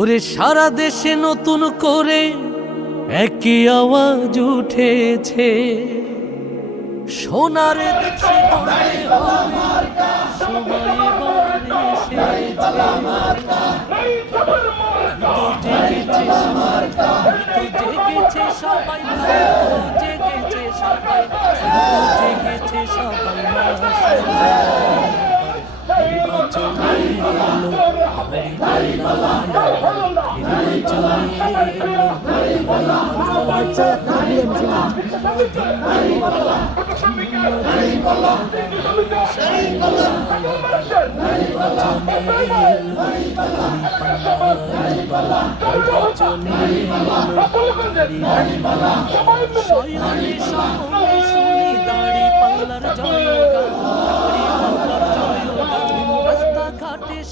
ওরে সারা দেশে নতুন করে একই আওয়াজ উঠেছে, সোনার দেশে গড়ে হবে সময় এবার এসেছে। জেগেছে সবাই, জেগেছে সবাই, জেগেছে সবাই,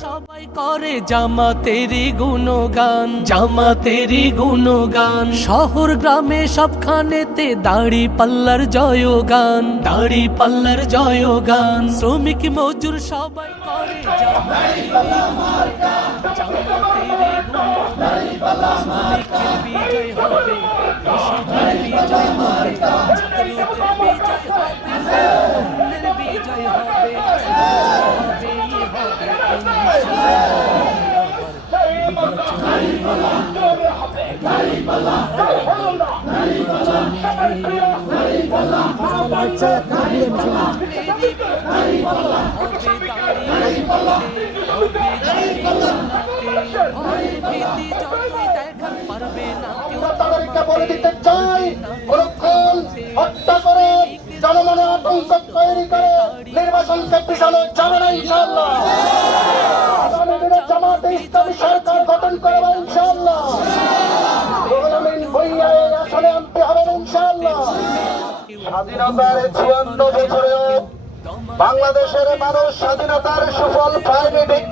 সবাই করে জামাতেরি গুণগান, জামাতেরি গুণগান। শহর গ্রামে সবখানেতে দাড়ি পাল্লার জয়গান, দাড়ি পাল্লার জয়গান। শ্রমিক মজুর সবাই করে জামাতেরি গুণগান, জামাতেরি গুণগান। শ্রমিকের বিজয় হবে, কৃষকের বিজয় হবে, ছাত্রদের বিজয় হবে, অন্যের বিজয় হবে, তাদেরকে বলে দিতে চাই, গোরক্ষণ হত্যা করে জনমনে আতঙ্ক তৈরি করে নির্বাচনকে পিছানো যাবে না ইনশাআল্লাহ। আগামী দিনে জামাতে ইসলামী সরকার গঠন করবে ইনশাআল্লাহ। রুহুল ভূঁইয়া এই আসনে এমপি হবেন ইনশাআল্লাহ। স্বাধীনতার 56 বছরে বাংলাদেশের মানুষ স্বাধীনতার সুফল পায়নি ঠিক